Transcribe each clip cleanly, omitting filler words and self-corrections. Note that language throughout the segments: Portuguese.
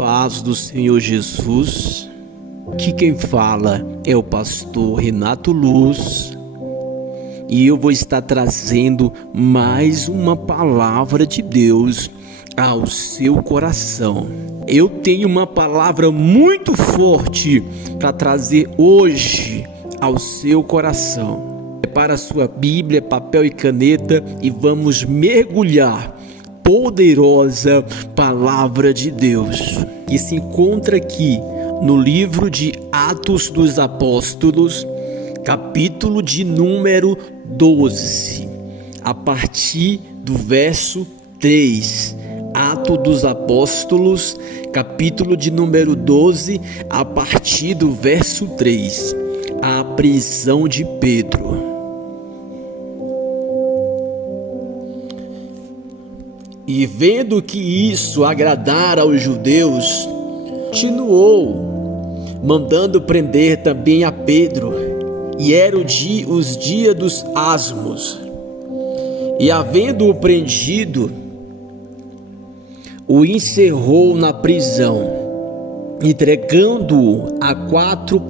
paz do Senhor Jesus. Aqui quem fala é o pastor Renato Luz e eu vou estar trazendo mais uma palavra de Deus ao seu coração. Eu tenho uma palavra muito forte para trazer hoje ao seu coração. Prepara a sua Bíblia, papel e caneta e vamos mergulhar poderosa palavra de Deus que se encontra aqui no livro de Atos dos Apóstolos, capítulo de número 12, a partir do verso 3. Atos dos Apóstolos, capítulo de número 12, a partir do verso 3. A prisão de Pedro. E vendo que isso agradara aos judeus, continuou, mandando prender também a Pedro. E era os dias dos asmos. E havendo-o prendido, o encerrou na prisão, entregando-o a 4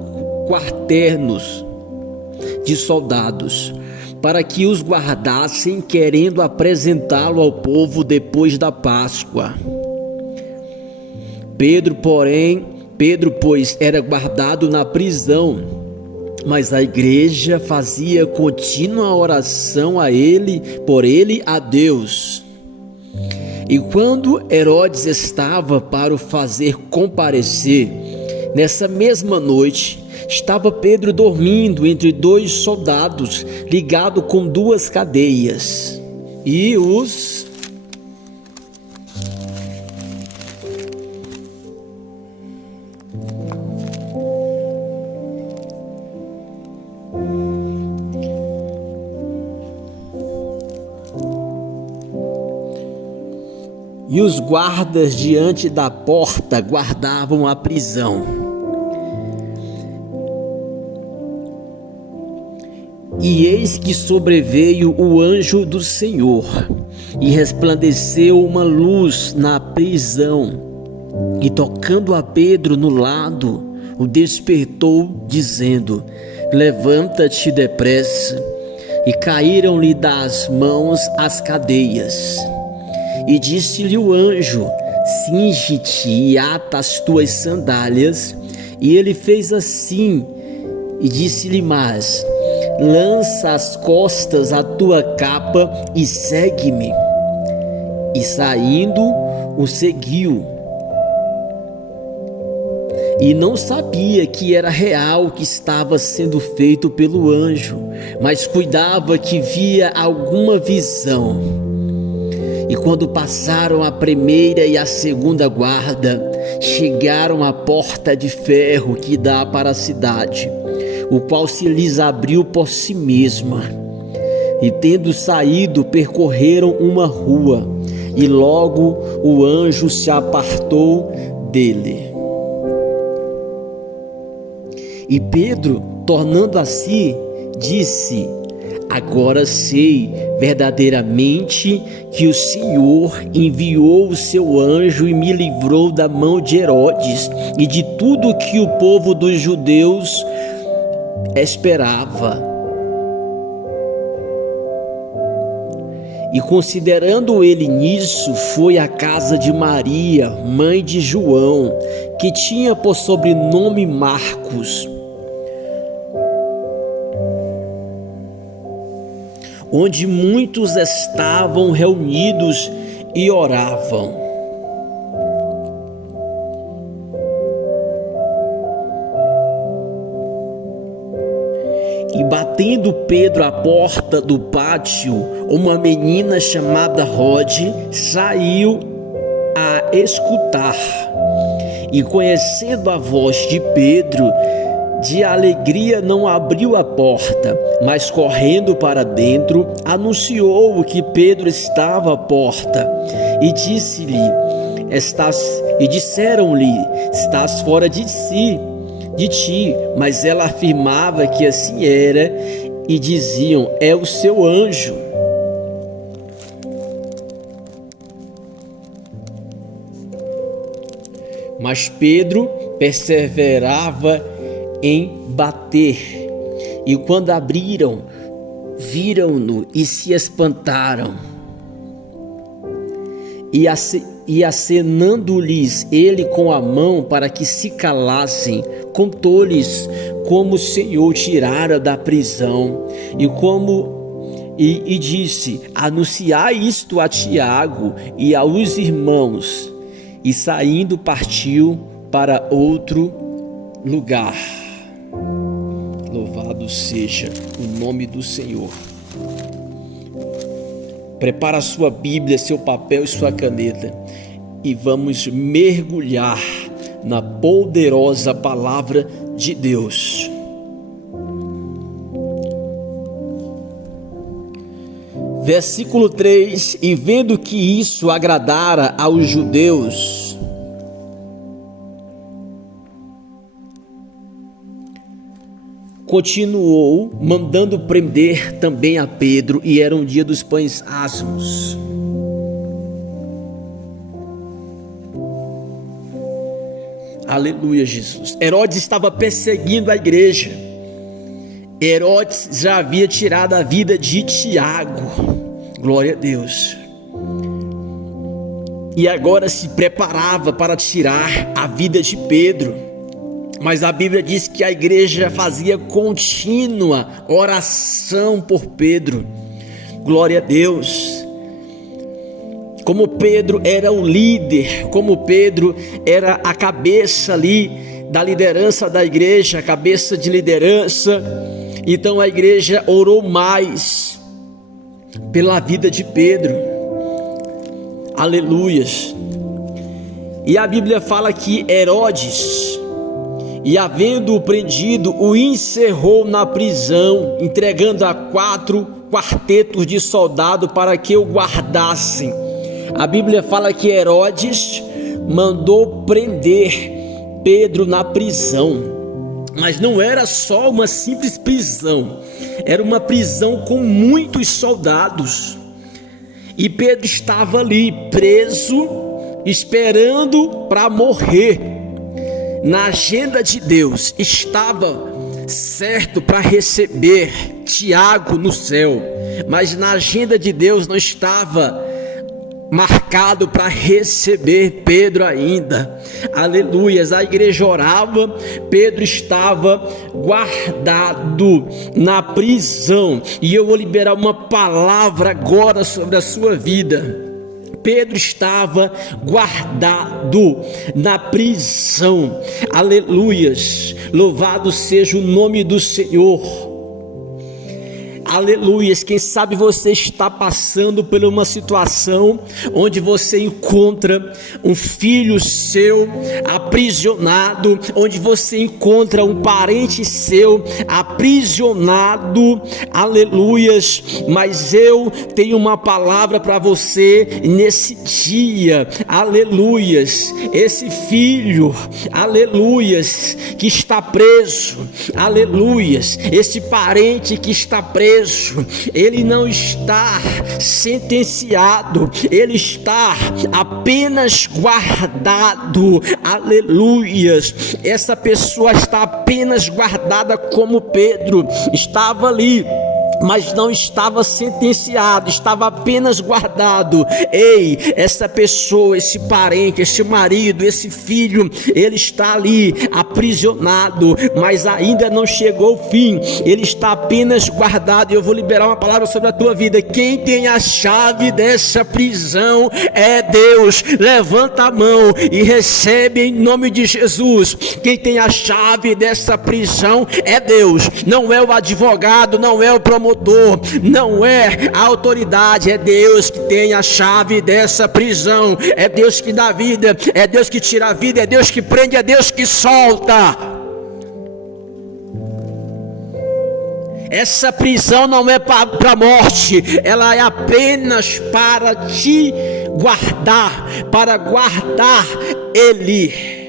quarternos de soldados, para que os guardassem, querendo apresentá-lo ao povo depois da Páscoa. Pedro, pois, era guardado na prisão, mas a igreja fazia contínua oração por ele a Deus. E quando Herodes estava para o fazer comparecer, nessa mesma noite, estava Pedro dormindo entre 2 soldados, ligado com 2 cadeias. E os guardas diante da porta guardavam a prisão. E eis que sobreveio o anjo do Senhor, e resplandeceu uma luz na prisão, e tocando a Pedro no lado, o despertou, dizendo: levanta-te depressa. E caíram-lhe das mãos as cadeias. E disse-lhe o anjo: cinge-te e ata as tuas sandálias. E ele fez assim. E disse-lhe mais: lança às costas a tua capa e segue-me. E saindo, o seguiu. E não sabia que era real o que estava sendo feito pelo anjo, mas cuidava que via alguma visão. E quando passaram a primeira e a segunda guarda, chegaram à porta de ferro que dá para a cidade, o qual se lhes abriu por si mesma. E tendo saído, percorreram uma rua, e logo o anjo se apartou dele. E Pedro, tornando a si, disse: agora sei verdadeiramente que o Senhor enviou o seu anjo e me livrou da mão de Herodes e de tudo que o povo dos judeus esperava. E considerando ele nisso, foi à casa de Maria, mãe de João, que tinha por sobrenome Marcos, onde muitos estavam reunidos e oravam. E batendo Pedro à porta do pátio, uma menina chamada Rode saiu a escutar. E conhecendo a voz de Pedro, de alegria não abriu a porta, mas correndo para dentro, anunciou que Pedro estava à porta. E disseram-lhe: estás fora de ti. Mas ela afirmava que assim era, e diziam: é o seu anjo. Mas Pedro perseverava em bater. E quando abriram, viram-no e se espantaram. E acenando-lhes ele com a mão para que se calassem, contou-lhes como o Senhor tirara da prisão e disse: anunciai isto a Tiago e aos irmãos. E saindo partiu para outro lugar. Louvado seja o nome do Senhor. Prepara a sua Bíblia, seu papel e sua caneta e vamos mergulhar na poderosa palavra de Deus. Versículo 3: E vendo que isso agradara aos judeus, continuou mandando prender também a Pedro, e era um dia dos pães asmos. Aleluia, Jesus. Herodes estava perseguindo a igreja. Herodes já havia tirado a vida de Tiago. Glória a Deus. E agora se preparava para tirar a vida de Pedro. Mas a Bíblia diz que a igreja fazia contínua oração por Pedro. Glória a Deus. Como Pedro era o líder, como Pedro era a cabeça ali da liderança da igreja, a cabeça de liderança, então a igreja orou mais pela vida de Pedro. Aleluias. E a Bíblia fala que Herodes, e havendo-o prendido, o encerrou na prisão, entregando a 4 quartetos de soldado para que o guardassem. A Bíblia fala que Herodes mandou prender Pedro na prisão, mas não era só uma simples prisão, era uma prisão com muitos soldados, e Pedro estava ali preso, esperando para morrer. Na agenda de Deus estava certo para receber Tiago no céu, mas na agenda de Deus não estava marcado para receber Pedro ainda. Aleluias. A igreja orava, Pedro estava guardado na prisão, e eu vou liberar uma palavra agora sobre a sua vida. Pedro estava guardado na prisão. Aleluias. Louvado seja o nome do Senhor. Aleluias. Quem sabe você está passando por uma situação onde você encontra um filho seu aprisionado, onde você encontra um parente seu aprisionado. Aleluias. Mas eu tenho uma palavra para você nesse dia. Aleluias. Esse filho, aleluias, que está preso, aleluias, esse parente que está preso, ele não está sentenciado, ele está apenas guardado. Aleluias. Essa pessoa está apenas guardada, como Pedro estava ali, mas não estava sentenciado, estava apenas guardado. Ei, essa pessoa, esse parente, esse marido, esse filho, ele está ali aprisionado, mas ainda não chegou o fim, ele está apenas guardado. E eu vou liberar uma palavra sobre a tua vida. Quem tem a chave dessa prisão é Deus. Levanta a mão e recebe em nome de Jesus. Quem tem a chave dessa prisão é Deus. Não é o advogado, não é o promotor, não é a autoridade, é Deus que tem a chave dessa prisão. É Deus que dá vida, é Deus que tira a vida, é Deus que prende, é Deus que solta. Essa prisão não é para a morte, ela é apenas para te guardar, para guardar Ele.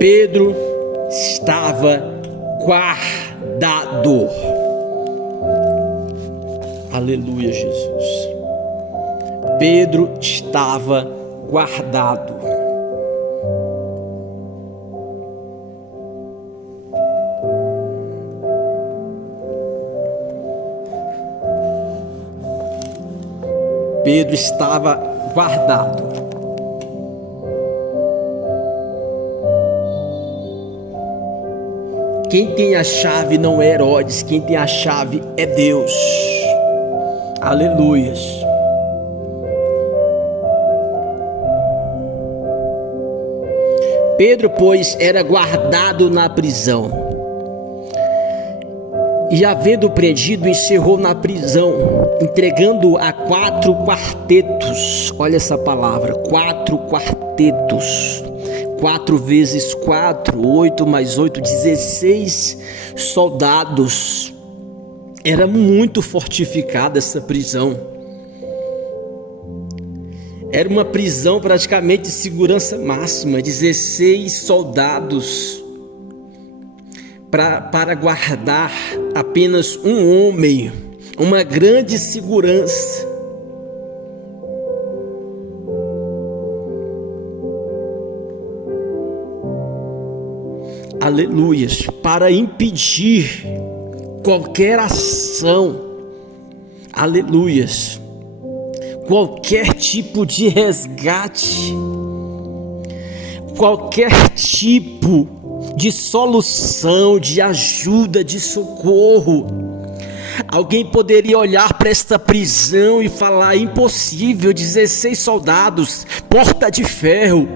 Pedro estava guardado. Aleluia, Jesus. Pedro estava guardado. Pedro estava guardado. Quem tem a chave não é Herodes, quem tem a chave é Deus. Aleluias. Pedro, pois, era guardado na prisão. E, havendo prendido, encerrou na prisão, entregando-o a 4 quartetos. Olha essa palavra, 4 quartetos. 4 vezes 4, 8 mais 8, 16 soldados. Era muito fortificada essa prisão. Era uma prisão praticamente de segurança máxima, 16 soldados para guardar apenas um homem, uma grande segurança. Aleluias, para impedir qualquer ação, aleluias, qualquer tipo de resgate, qualquer tipo de solução, de ajuda, de socorro. Alguém poderia olhar para esta prisão e falar: impossível, 16 soldados, porta de ferro.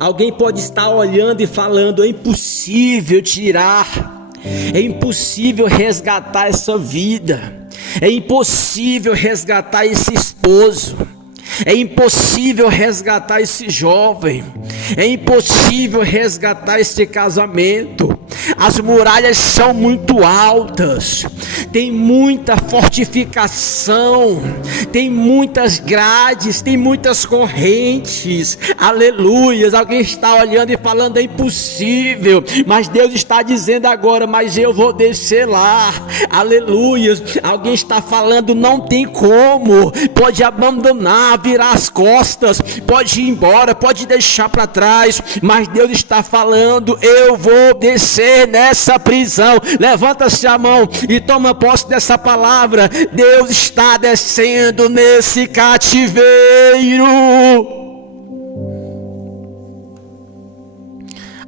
Alguém pode estar olhando e falando: é impossível tirar, é impossível resgatar essa vida, é impossível resgatar esse esposo, é impossível resgatar esse jovem, é impossível resgatar este casamento. As muralhas são muito altas, tem muita fortificação, tem muitas grades, tem muitas correntes. Aleluias. Alguém está olhando e falando: é impossível, mas Deus está dizendo agora: mas eu vou descer lá. Aleluias. Alguém está falando: não tem como, pode abandonar, virar as costas, pode ir embora, pode deixar para trás, mas Deus está falando: eu vou descer nessa prisão. Levanta-se a mão e toma posse dessa palavra. Deus está descendo nesse cativeiro.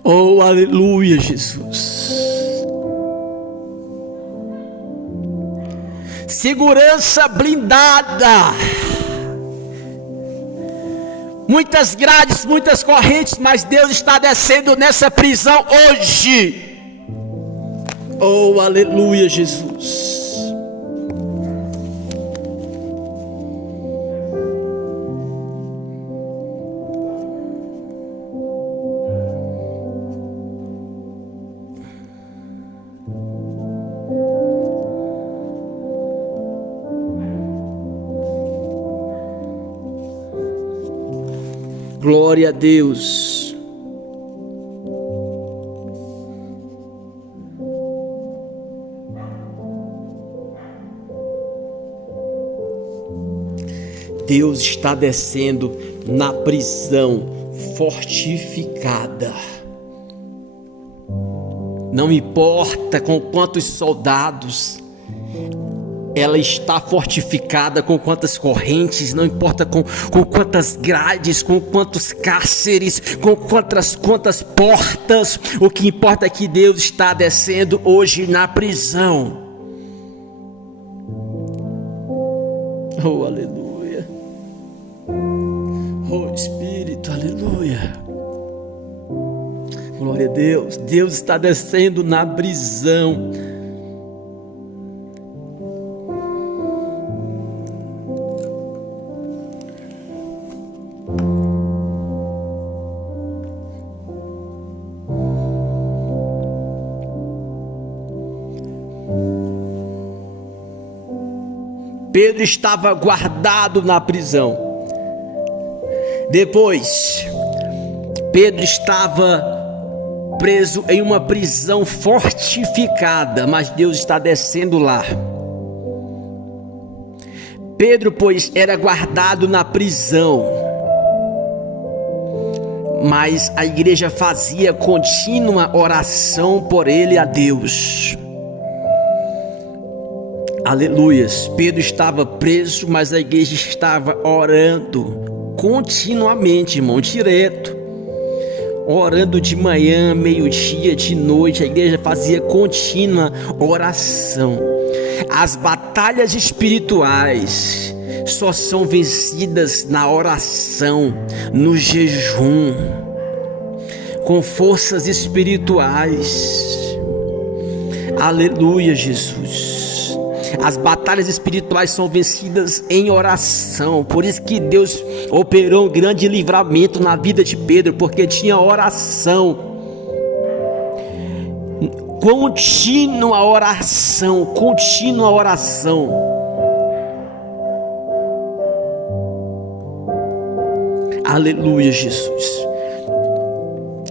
Oh, aleluia, Jesus. Segurança blindada. Muitas grades, muitas correntes, mas Deus está descendo nessa prisão hoje. Oh, aleluia, Jesus. Glória a Deus. Deus está descendo na prisão fortificada. Não importa com quantos soldados, ela está fortificada, com quantas correntes, não importa com quantas grades, com quantos cárceres, com quantas portas. O que importa é que Deus está descendo hoje na prisão. Oh, aleluia. Oh, Espírito, aleluia. Glória a Deus. Deus está descendo na prisão. Pedro estava guardado na prisão. Depois Pedro estava preso em uma prisão fortificada, mas Deus está descendo lá. Pedro, pois, era guardado na prisão, mas a igreja fazia contínua oração por ele a Deus. Aleluias. Pedro estava preso, mas a igreja estava orando continuamente, irmão, direto. Orando de manhã, meio-dia, de noite. A igreja fazia contínua oração. As batalhas espirituais só são vencidas na oração, no jejum, com forças espirituais. Aleluia, Jesus. As batalhas espirituais são vencidas em oração. Por isso que Deus operou um grande livramento na vida de Pedro, porque tinha oração. Contínua oração, contínua oração. Aleluia, Jesus.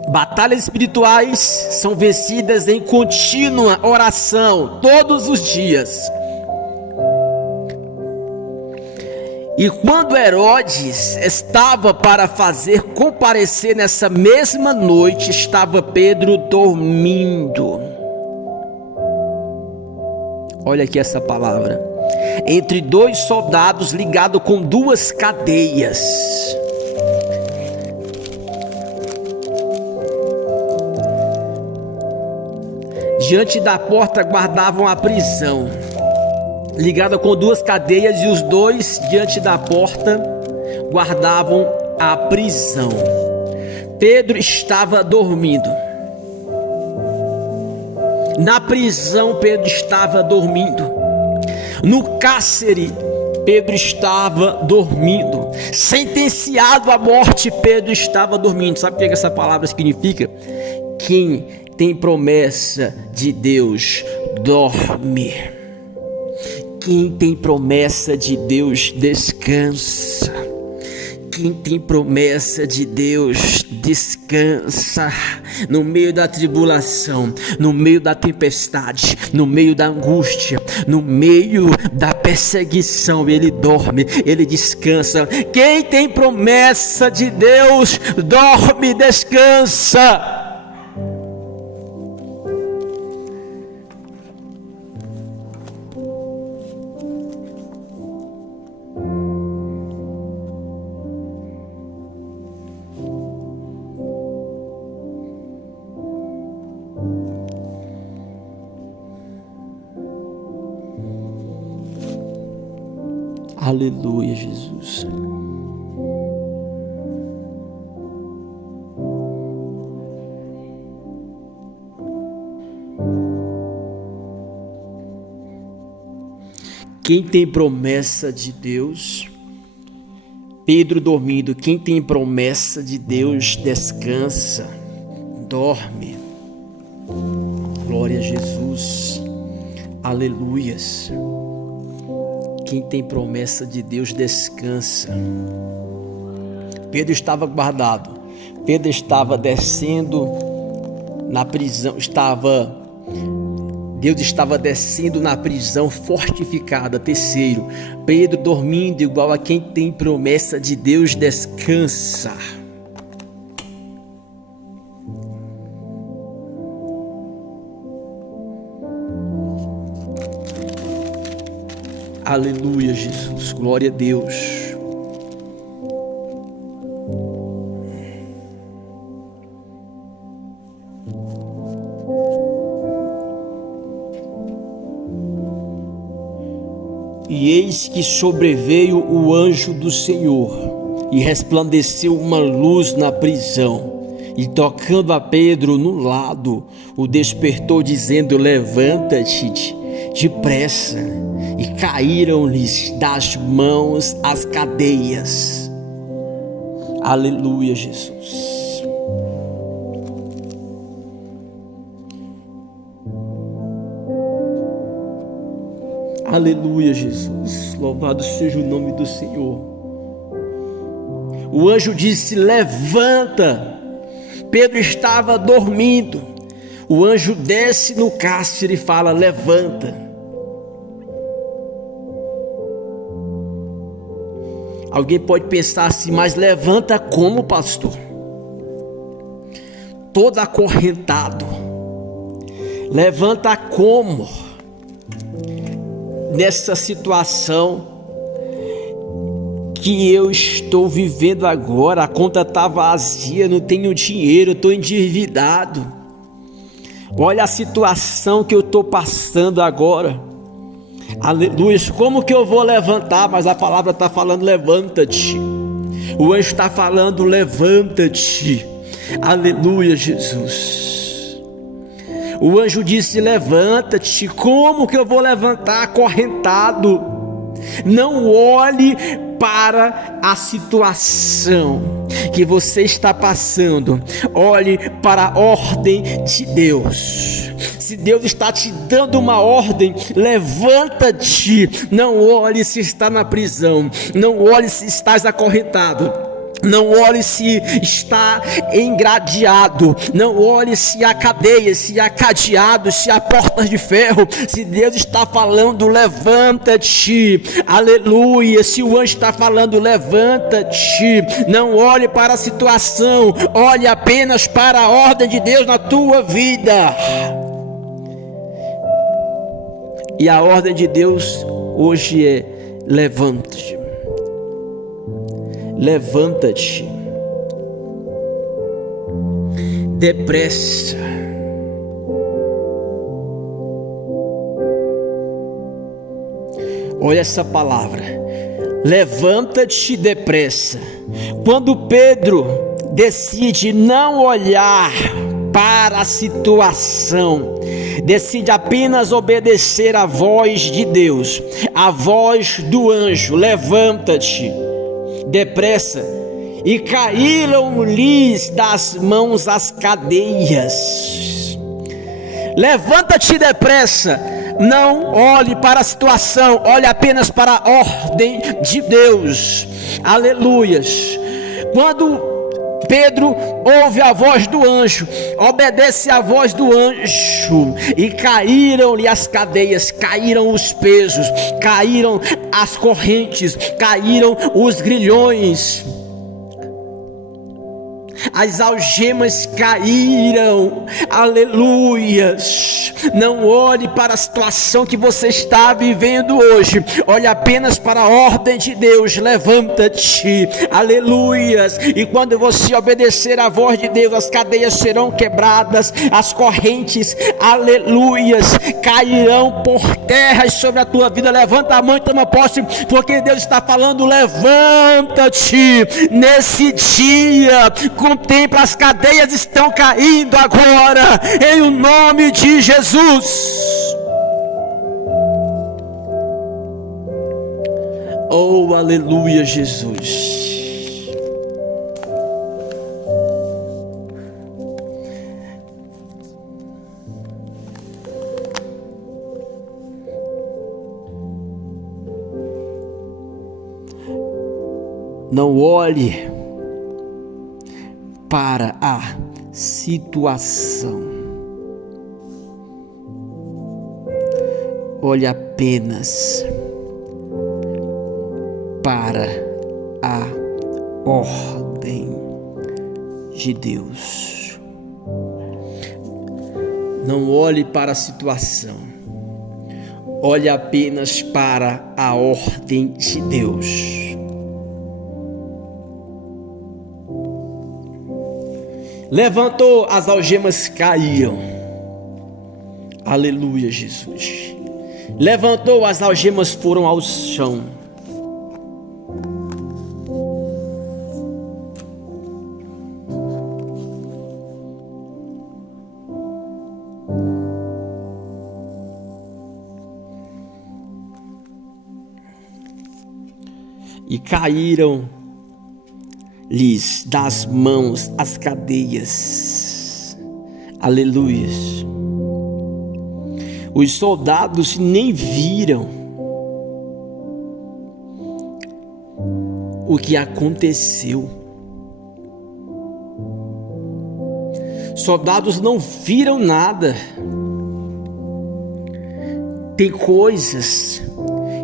Batalhas espirituais são vencidas em contínua oração, todos os dias. E quando Herodes estava para fazer comparecer nessa mesma noite, estava Pedro dormindo. Olha aqui essa palavra. Entre dois soldados ligados com duas cadeias. Diante da porta guardavam a prisão, ligada com duas cadeias, e os dois diante da porta guardavam a prisão. Pedro estava dormindo. Na prisão, Pedro estava dormindo. No cárcere, Pedro estava dormindo. Sentenciado à morte, Pedro estava dormindo. Sabe o que essa palavra significa? Quem tem promessa de Deus dorme. Quem tem promessa de Deus descansa. Quem tem promessa de Deus descansa. No meio da tribulação, no meio da tempestade, no meio da angústia, no meio da perseguição, ele dorme, ele descansa. Quem tem promessa de Deus dorme, descansa. Aleluia, Jesus. Quem tem promessa de Deus, Pedro dormindo, quem tem promessa de Deus descansa, dorme. Glória a Jesus. Aleluias. Quem tem promessa de Deus descansa. Pedro estava guardado. Pedro estava descendo na prisão. Deus estava descendo na prisão fortificada. Terceiro, Pedro dormindo igual a quem tem promessa de Deus descansa. Aleluia, Jesus, glória a Deus. E eis que sobreveio o anjo do Senhor, e resplandeceu uma luz na prisão, e tocando a Pedro no lado, o despertou, dizendo: levanta-te depressa. E caíram-lhes das mãos as cadeias. Aleluia, Jesus. Aleluia, Jesus. Louvado seja o nome do Senhor. O anjo disse: levanta. Pedro estava dormindo. O anjo desce no cárcere e fala: levanta. Alguém pode pensar assim: mas levanta como, pastor? Todo acorrentado. Levanta como? Nessa situação que eu estou vivendo agora, a conta está vazia, não tenho dinheiro, estou endividado. Olha a situação que eu estou passando agora. Aleluia. Como que eu vou levantar? Mas a palavra está falando: levanta-te. O anjo está falando: levanta-te. Aleluia, Jesus. O anjo disse: levanta-te. Como que eu vou levantar acorrentado? Não olhe para a situação que você está passando, olhe para a ordem de Deus. Se Deus está te dando uma ordem, levanta-te. Não olhe se está na prisão, não olhe se estás acorrentado, não olhe se está engradeado, não olhe se há cadeias, se há cadeados, se há portas de ferro. Se Deus está falando, levanta-te, aleluia. Se o anjo está falando, levanta-te. Não olhe para a situação, olhe apenas para a ordem de Deus na tua vida. E a ordem de Deus hoje é: levanta-te. Levanta-te, depressa. Olha essa palavra: levanta-te depressa. Quando Pedro decide não olhar para a situação, decide apenas obedecer à voz de Deus, a voz do anjo: levanta-te depressa. E caíram-lhes das mãos as cadeias. Levanta-te depressa. Não olhe para a situação, olhe apenas para a ordem de Deus. Aleluias. Quando Pedro ouve a voz do anjo, obedece à voz do anjo, e caíram-lhe as cadeias, caíram os pesos, caíram as correntes, caíram os grilhões, as algemas caíram. Aleluias. Não olhe para a situação que você está vivendo hoje, olhe apenas para a ordem de Deus. Levanta-te. Aleluias. E quando você obedecer à voz de Deus, as cadeias serão quebradas, as correntes, aleluias, cairão por terra sobre a tua vida. Levanta a mão e toma posse, porque Deus está falando: levanta-te nesse dia. Contempla, as cadeias estão caindo agora, em o nome de Jesus. Oh, aleluia, Jesus. Não olhe para a situação, olhe apenas para a ordem de Deus. Não olhe para a situação, olhe apenas para a ordem de Deus. Levantou, as algemas caíam. Aleluia, Jesus. Levantou, as algemas foram ao chão. E caíram-lhes das mãos as cadeias. Aleluias. Os soldados nem viram o que aconteceu. soldados não viram nada. Tem coisas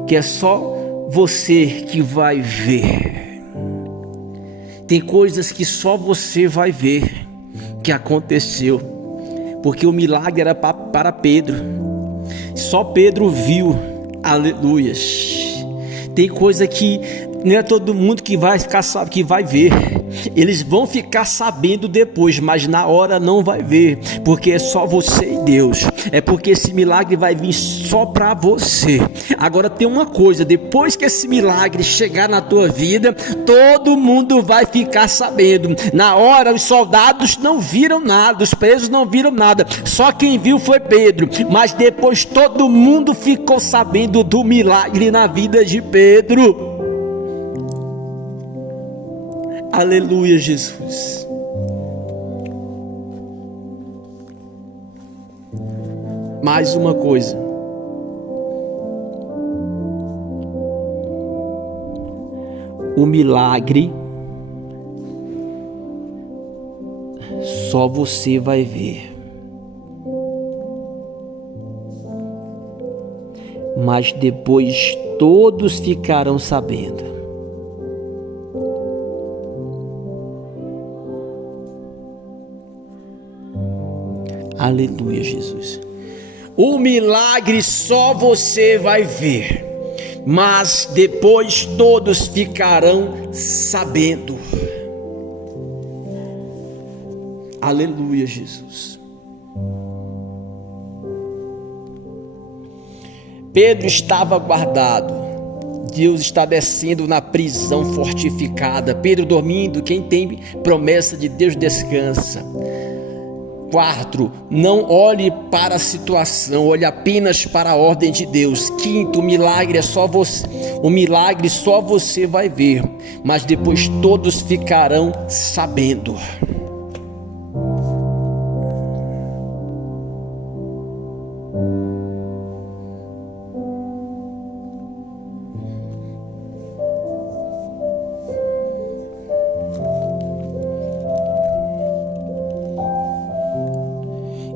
que é só você que vai ver. Tem coisas que só você vai ver que aconteceu, porque o milagre era para Pedro. Só Pedro viu. Aleluias. Tem coisa que não é todo mundo que vai ficar, que vai ver. Eles vão ficar sabendo depois, mas na hora não vai ver, porque é só você e Deus. É porque esse milagre vai vir só para você. Agora tem uma coisa: depois que esse milagre chegar na tua vida, todo mundo vai ficar sabendo. Na hora os soldados não viram nada, os presos não viram nada, só quem viu foi Pedro. Mas depois todo mundo ficou sabendo do milagre na vida de Pedro. Aleluia, Jesus. Mais uma coisa. O milagre só você vai ver. Mas depois todos ficarão sabendo. Aleluia, Jesus. O milagre só você vai ver, mas depois todos ficarão sabendo. Aleluia, Jesus. Pedro estava guardado. Deus está descendo na prisão fortificada. Pedro dormindo. Quem tem promessa de Deus descansa. Quarto, não olhe para a situação, olhe apenas para a ordem de Deus. Quinto, o milagre é só você. O milagre só você vai ver, mas depois todos ficarão sabendo.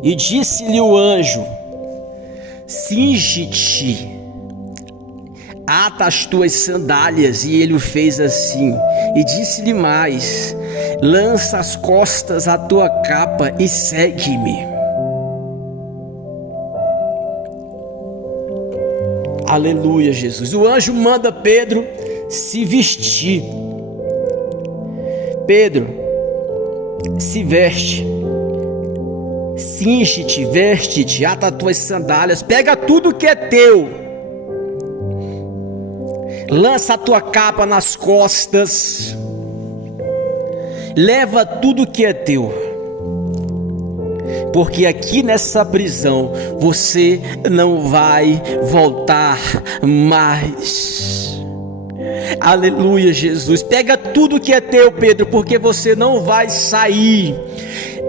E disse-lhe o anjo: cinge-te, ata as tuas sandálias. E ele o fez assim. E disse-lhe mais: lança as costas a tua capa e segue-me. Aleluia, Jesus. O anjo manda Pedro se vestir. Pedro, se veste. Cinge-te, veste-te, ata as tuas sandálias, pega tudo que é teu, lança a tua capa nas costas, leva tudo que é teu, porque aqui nessa prisão você não vai voltar mais. Aleluia, Jesus. Pega tudo que é teu, Pedro, porque você não vai sair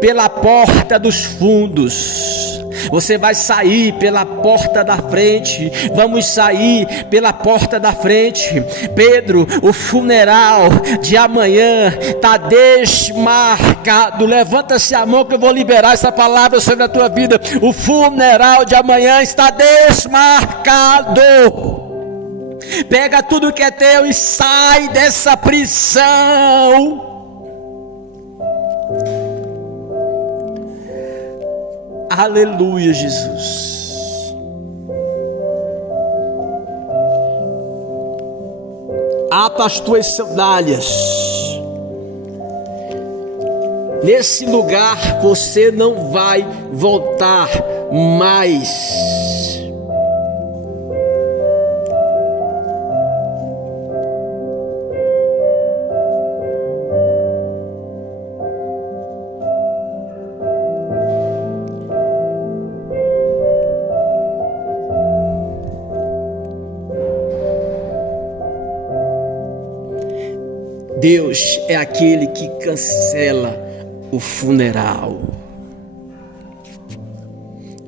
pela porta dos fundos, você vai sair pela porta da frente. Vamos sair pela porta da frente. Pedro, o funeral de amanhã está desmarcado. Levanta-se a mão que eu vou liberar essa palavra sobre a tua vida. O funeral de amanhã está desmarcado. Pega tudo que é teu e sai dessa prisão. Aleluia, Jesus. Ata as tuas sandálias. Nesse lugar você não vai voltar mais. Deus é aquele que cancela o funeral.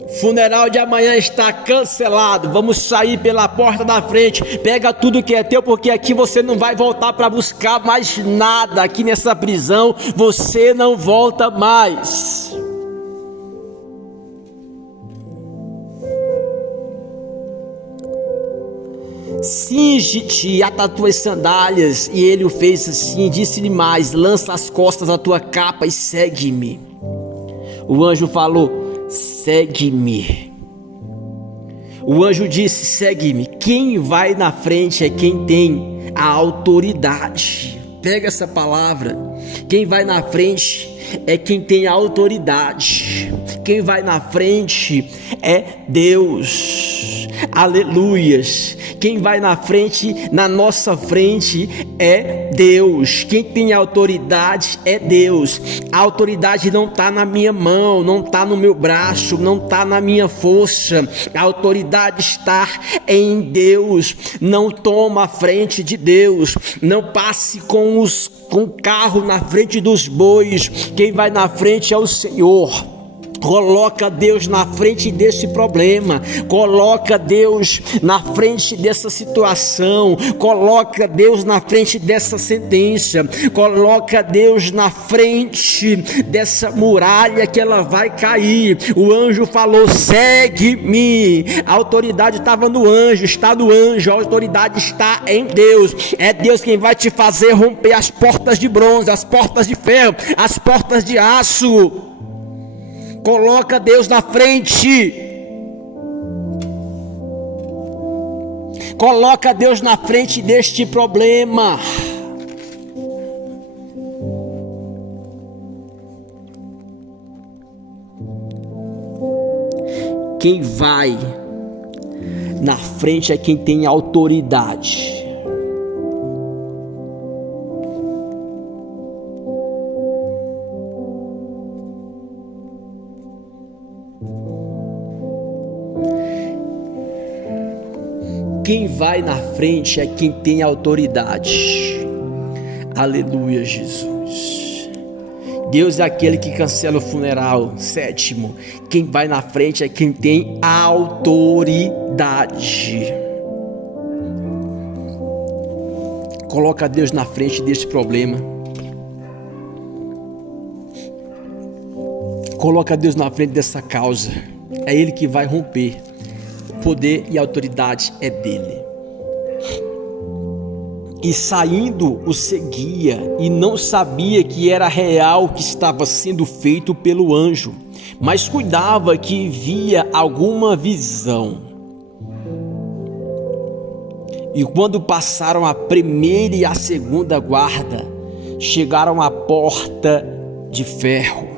O funeral de amanhã está cancelado. Vamos sair pela porta da frente. Pega tudo que é teu, porque aqui você não vai voltar para buscar mais nada. Aqui nessa prisão você não volta mais. cinge-te, ata as tuas sandálias. E ele o fez assim, disse-lhe mais: lança as costas a tua capa e segue-me. O anjo falou: segue-me. O anjo disse: segue-me. Quem vai na frente é quem tem a autoridade. Pega essa palavra. Quem vai na frente é quem tem a autoridade. Quem vai na frente é Deus. Aleluias. Quem vai na frente, na nossa frente, é Deus. Quem tem autoridade é Deus. A autoridade não está na minha mão, não está no meu braço, não está na minha força. A autoridade está em Deus. Não toma a frente de Deus. Não passe com o carro na frente dos bois. Quem vai na frente é o Senhor. Coloca Deus na frente desse problema, coloca Deus na frente dessa situação, coloca Deus na frente dessa sentença, coloca Deus na frente dessa muralha que ela vai cair. O anjo falou: segue-me. A autoridade estava no anjo, está no anjo, a autoridade está em Deus. É Deus quem vai te fazer romper as portas de bronze, as portas de ferro, as portas de aço. Coloca Deus na frente. Coloca Deus na frente deste problema. Quem vai na frente é quem tem autoridade. Quem vai na frente é quem tem autoridade. Aleluia, Jesus. Deus é aquele que cancela o funeral. Sétimo, quem vai na frente é quem tem autoridade. Coloca Deus na frente desse problema. Coloca Deus na frente dessa causa. É Ele que vai romper. Poder e autoridade é dele. E saindo o seguia, e não sabia que era real o que estava sendo feito pelo anjo, mas cuidava que via alguma visão. E quando passaram a primeira e a segunda guarda, chegaram à porta de ferro.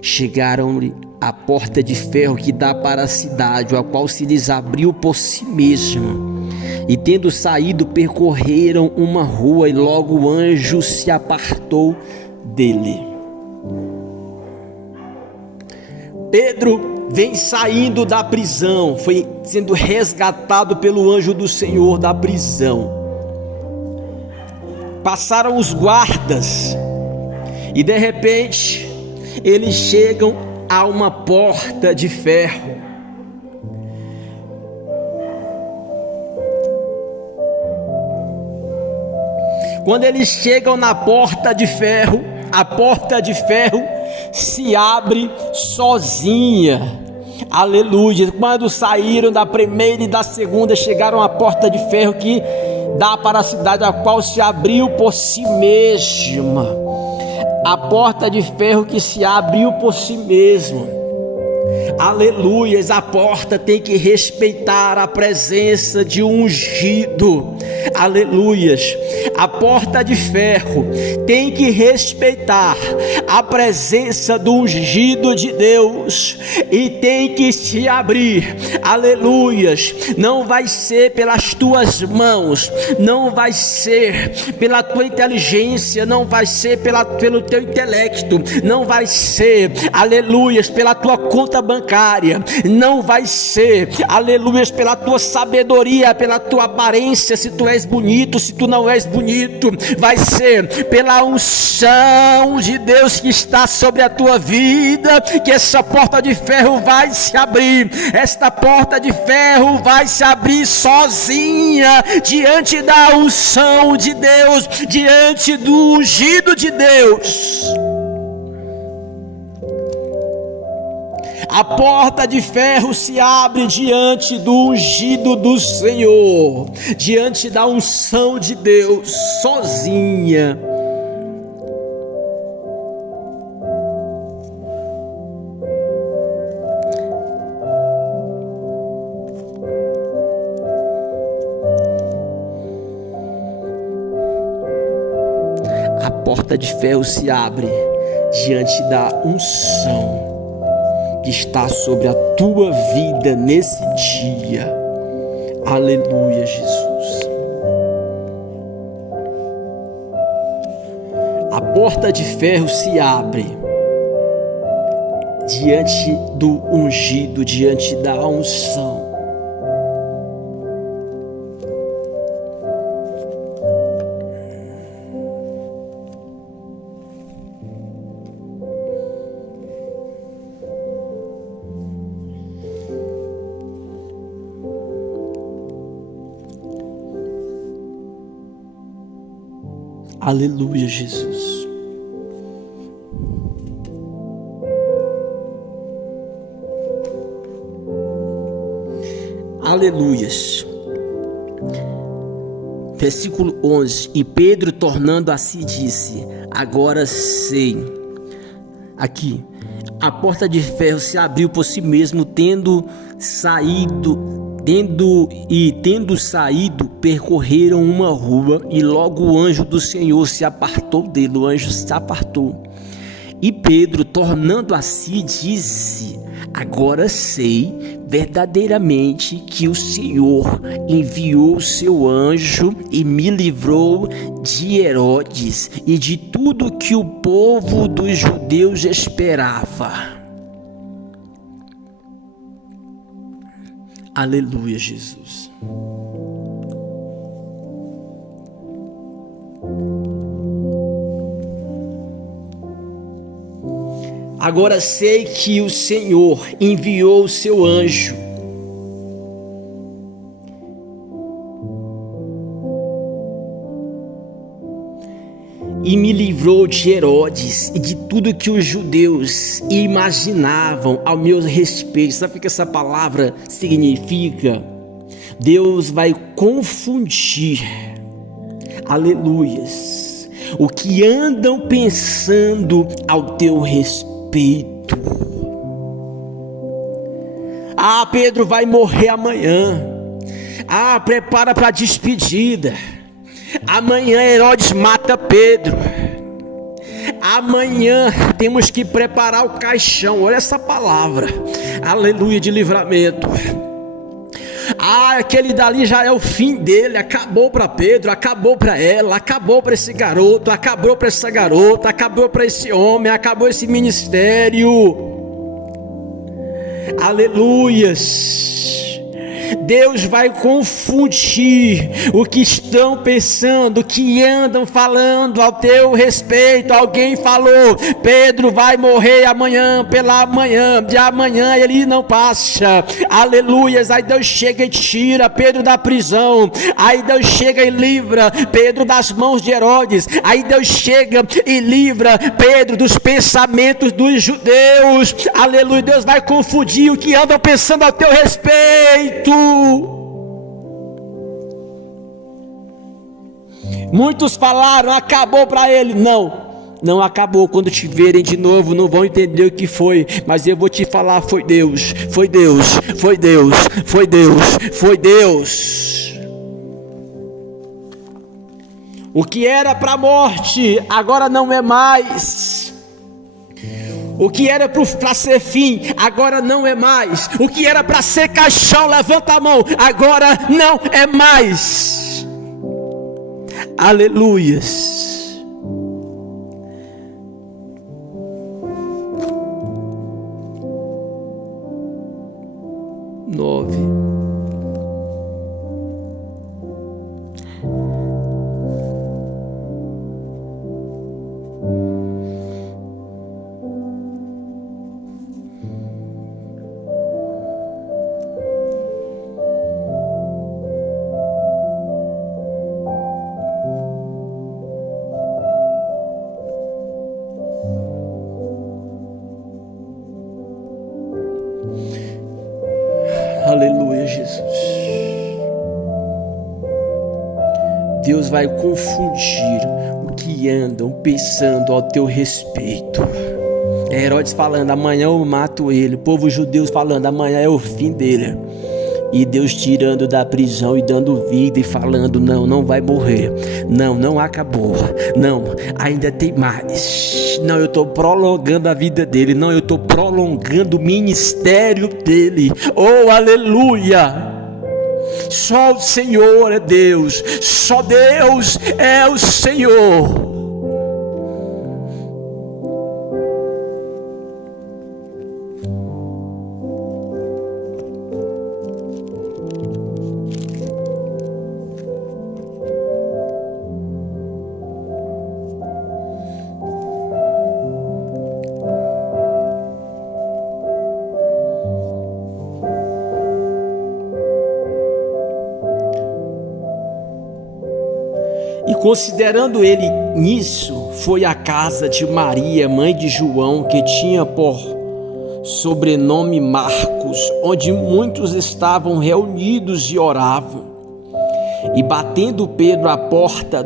Chegaram-lhe à porta de ferro que dá para a cidade, a qual se lhes abriu por si mesma. E tendo saído, percorreram uma rua, e logo o anjo se apartou dele. Pedro vem saindo da prisão, foi sendo resgatado pelo anjo do Senhor da prisão. Passaram os guardas, e de repente eles chegam a uma porta de ferro. Quando eles chegam na porta de ferro, a porta de ferro se abre sozinha. Aleluia. Quando saíram da primeira e da segunda, chegaram à porta de ferro que dá para a cidade, a qual se abriu por si mesma. A porta de ferro que se abriu por si mesmo. Aleluias, a porta tem que respeitar a presença de um ungido. Aleluias, a porta de ferro tem que respeitar a presença do ungido de Deus e tem que se abrir. Aleluias, não vai ser pelas tuas mãos, não vai ser pela tua inteligência, não vai ser pelo teu intelecto, não vai ser, aleluias, pela tua conta bancária, não vai ser, aleluias, pela tua sabedoria, pela tua aparência, se tu és bonito, se tu não és bonito, vai ser pela unção de Deus que está sobre a tua vida, que essa porta de ferro vai se abrir. Esta porta de ferro vai se abrir sozinha, diante da unção de Deus, diante do ungido de Deus. A porta de ferro se abre diante do ungido do Senhor, diante da unção de Deus, sozinha. A porta de ferro se abre diante da unção que está sobre a tua vida nesse dia. Aleluia, Jesus. A porta de ferro se abre diante do ungido, diante da unção. Aleluia, Jesus. Aleluias. Versículo 11. E Pedro, tornando a si, disse: agora sei. Aqui. A porta de ferro se abriu por si mesmo, tendo saído, percorreram uma rua, e logo o anjo do Senhor se apartou dele. O anjo se apartou. E Pedro, tornando a si, disse: agora sei verdadeiramente que o Senhor enviou o seu anjo e me livrou de Herodes e de tudo que o povo dos judeus esperava. Aleluia, Jesus. Agora sei que o Senhor enviou o seu anjo e me livrou de Herodes e de tudo que os judeus imaginavam ao meu respeito. Sabe o que essa palavra significa? Deus vai confundir, aleluias, o que andam pensando ao teu respeito. Ah, Pedro vai morrer amanhã. Ah, prepara para a despedida. Amanhã Herodes mata Pedro. Amanhã temos que preparar o caixão. Olha essa palavra, aleluia, de livramento. Ah, aquele dali já é o fim dele. Acabou para Pedro, acabou para ela, acabou para esse garoto, acabou para essa garota, acabou para esse homem, acabou esse ministério. Aleluias. Deus vai confundir o que estão pensando, o que andam falando ao teu respeito. Alguém falou: Pedro vai morrer amanhã pela manhã, de amanhã ele não passa. Aleluias. Aí Deus chega e tira Pedro da prisão. Aí Deus chega e livra Pedro das mãos de Herodes. Aí Deus chega e livra Pedro dos pensamentos dos judeus. Aleluia. Deus vai confundir o que andam pensando ao teu respeito. Muitos falaram: acabou para ele. Não acabou. Quando te verem de novo não vão entender o que foi, mas eu vou te falar: foi Deus, foi Deus, foi Deus, foi Deus, foi Deus. O que era para a morte agora não é mais. O que era para ser fim, agora não é mais. O que era para ser caixão, levanta a mão, agora não é mais. Aleluias. Nove. Deus vai confundir o que andam pensando ao teu respeito. Herodes falando, amanhã eu mato ele. O povo judeu falando, amanhã é o fim dele. E Deus tirando da prisão e dando vida e falando, não vai morrer. Não acabou. Não, ainda tem mais. Não, eu estou prolongando a vida dele. Não, eu estou prolongando o ministério dele. Oh, aleluia! Só o Senhor é Deus. Só Deus é o Senhor. E considerando ele nisso, foi à casa de Maria, mãe de João, que tinha por sobrenome Marcos, onde muitos estavam reunidos e oravam. E batendo Pedro à porta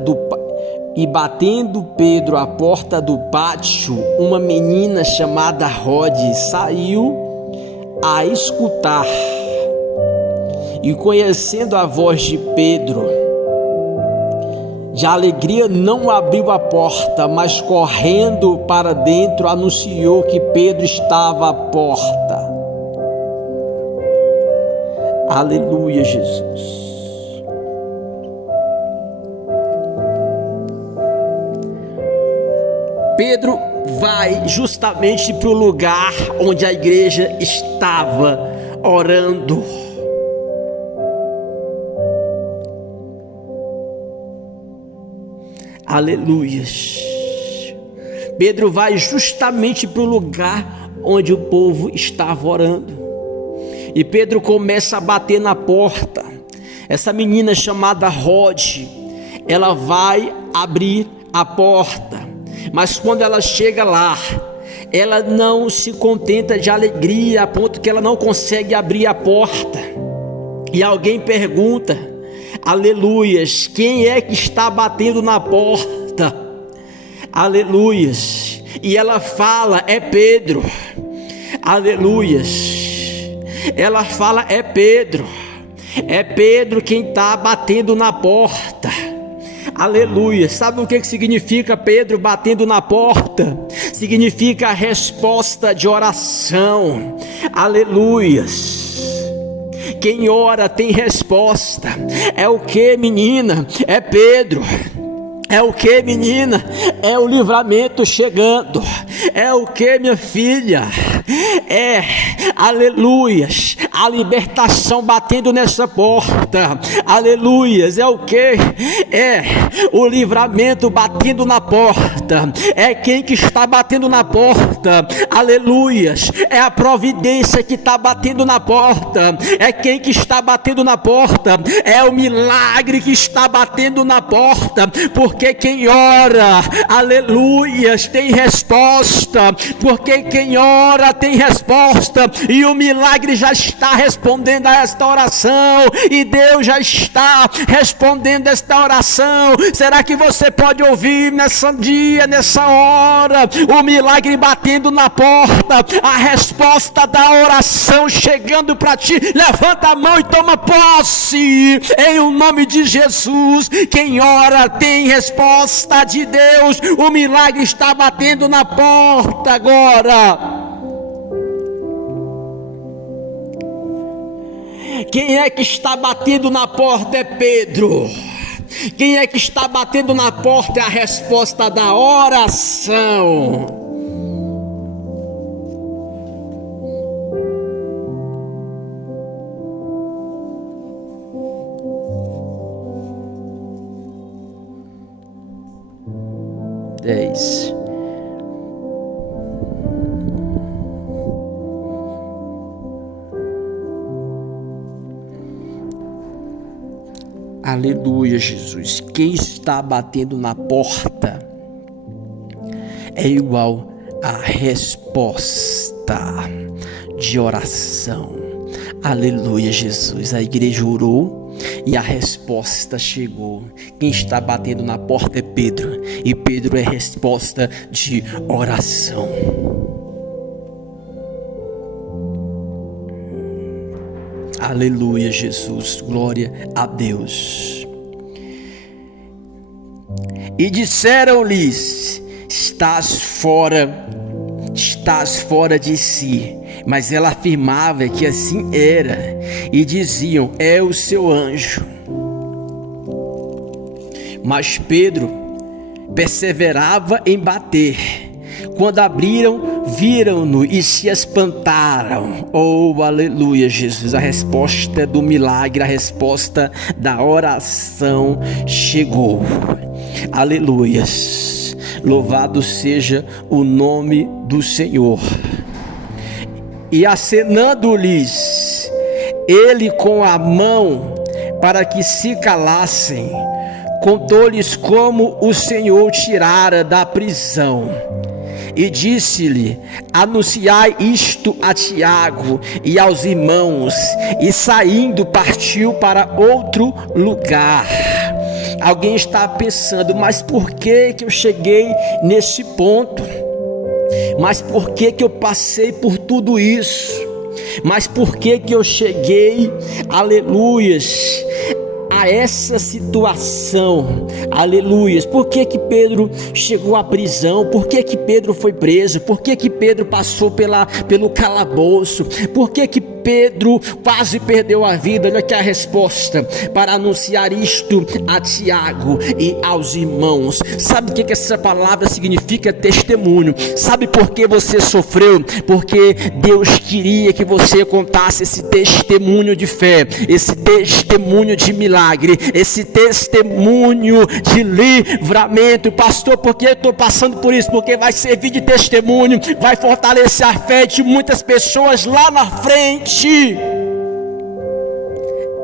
do pátio, uma menina chamada Rode saiu a escutar. E conhecendo a voz de Pedro, de alegria não abriu a porta, mas correndo para dentro anunciou que Pedro estava à porta. Aleluia, Jesus. Pedro vai justamente para o lugar onde a igreja estava orando. Aleluias. Pedro vai justamente para o lugar onde o povo estava orando. E Pedro começa a bater na porta. Essa menina chamada Rode, ela vai abrir a porta. Mas quando ela chega lá, ela não se contenta de alegria a ponto que ela não consegue abrir a porta. E alguém pergunta, aleluias, quem é que está batendo na porta? Aleluias. E ela fala, é Pedro. Aleluias. Ela fala, é Pedro. É Pedro quem está batendo na porta. Aleluia. Sabe o que significa Pedro batendo na porta? Significa a resposta de oração. Aleluias. Quem ora tem resposta. É o que, menina? É Pedro. É o que, menina? É o livramento chegando. É o que, minha filha? É, aleluias, a libertação batendo nessa porta. Aleluias, é o que? É o livramento batendo na porta. É quem que está batendo na porta. Aleluias, é a providência que está batendo na porta. É quem que está batendo na porta. É o milagre que está batendo na porta. Porque quem ora, aleluias, tem resposta. Porque quem ora tem resposta. E o milagre já está respondendo a esta oração. E Deus já está respondendo esta oração. Será que você pode ouvir nessa dia, nessa hora, o milagre batendo na porta, a resposta da oração chegando para ti? Levanta a mão e toma posse em o nome de Jesus. Quem ora tem resposta de Deus. O milagre está batendo na porta agora. Quem é que está batendo na porta? É Pedro. Quem é que está batendo na porta? É a resposta da oração. Dez. Aleluia, Jesus. Quem está batendo na porta é igual a resposta de oração. Aleluia, Jesus. A igreja orou e a resposta chegou. Quem está batendo na porta é Pedro, e Pedro é resposta de oração. Aleluia, Jesus, glória a Deus. E disseram-lhes: estás fora de si. Mas ela afirmava que assim era, e diziam: é o seu anjo. Mas Pedro perseverava em bater. Quando abriram, viram-no e se espantaram. Oh, aleluia, Jesus. A resposta do milagre, a resposta da oração chegou. Aleluias. Louvado seja o nome do Senhor. E acenando-lhes ele com a mão para que se calassem, contou-lhes como o Senhor tirara da prisão. E disse-lhe: anunciai isto a Tiago e aos irmãos. E saindo partiu para outro lugar. Alguém está pensando: mas por que eu cheguei nesse ponto? Mas por que eu passei por tudo isso? Mas por que eu cheguei, aleluias, a essa situação? Aleluias. Por que Pedro chegou à prisão? Por que Pedro foi preso? Por que Pedro passou pelo calabouço? Por que Pedro quase perdeu a vida? Olha aqui a resposta: para anunciar isto a Tiago e aos irmãos. Sabe o que essa palavra significa? Testemunho. Sabe por que você sofreu? Porque Deus queria que você contasse esse testemunho de fé, esse testemunho de milagre, esse testemunho de livramento. Pastor, por que eu estou passando por isso? Porque vai servir de testemunho, vai fortalecer a fé de muitas pessoas lá na frente.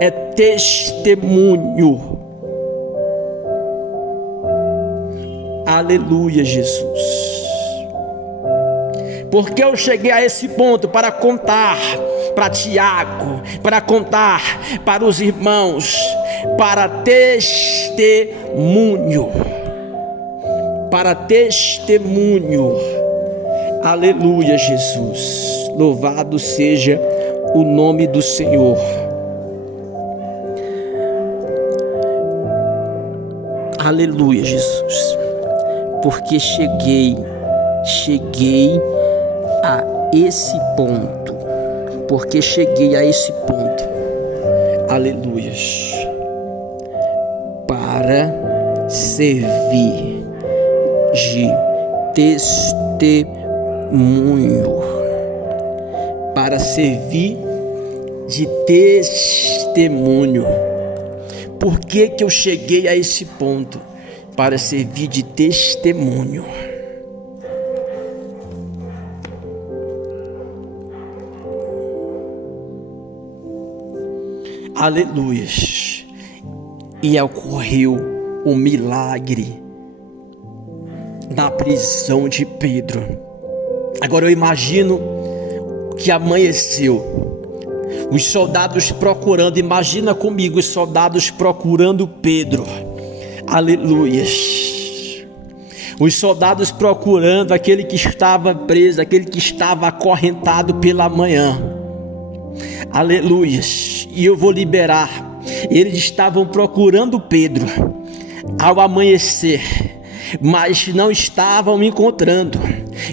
É testemunho. Aleluia, Jesus. Porque eu cheguei a esse ponto para contar para Tiago, para contar para os irmãos, para testemunho. Para testemunho. Aleluia, Jesus. Louvado seja o nome do Senhor. Aleluia, Jesus. Porque cheguei a esse ponto. Porque cheguei a esse ponto. Aleluia. Para servir de testemunho. Para servir de testemunho. Por que eu cheguei a esse ponto? Para servir de testemunho. Aleluias. E ocorreu o milagre da prisão de Pedro. Agora eu imagino que amanheceu. Os soldados procurando, imagina comigo, os soldados procurando Pedro. Aleluias. Os soldados procurando aquele que estava preso, aquele que estava acorrentado pela manhã. Aleluias. E eu vou liberar. Eles estavam procurando Pedro ao amanhecer, mas não estavam encontrando.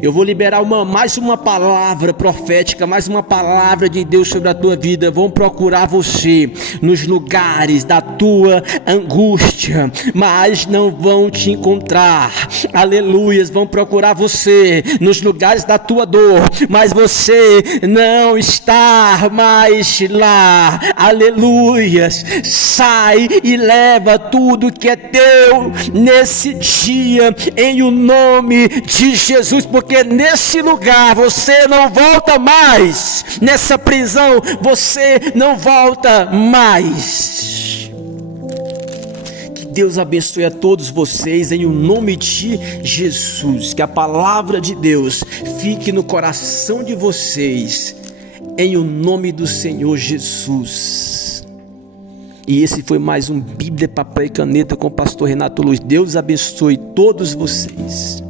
Eu vou liberar mais uma palavra profética, mais uma palavra de Deus sobre a tua vida. Vão procurar você nos lugares da tua angústia, mas não vão te encontrar. Aleluias. Vão procurar você nos lugares da tua dor, mas você não está mais lá. Aleluias. Sai e leva tudo que é teu nesse dia, em o nome de Jesus. Porque nesse lugar você não volta mais. Nessa prisão você não volta mais. Que Deus abençoe a todos vocês em o nome de Jesus. Que a palavra de Deus fique no coração de vocês em o nome do Senhor Jesus. E esse foi mais um Bíblia, Papel e Caneta com o pastor Renato Luz. Deus abençoe todos vocês.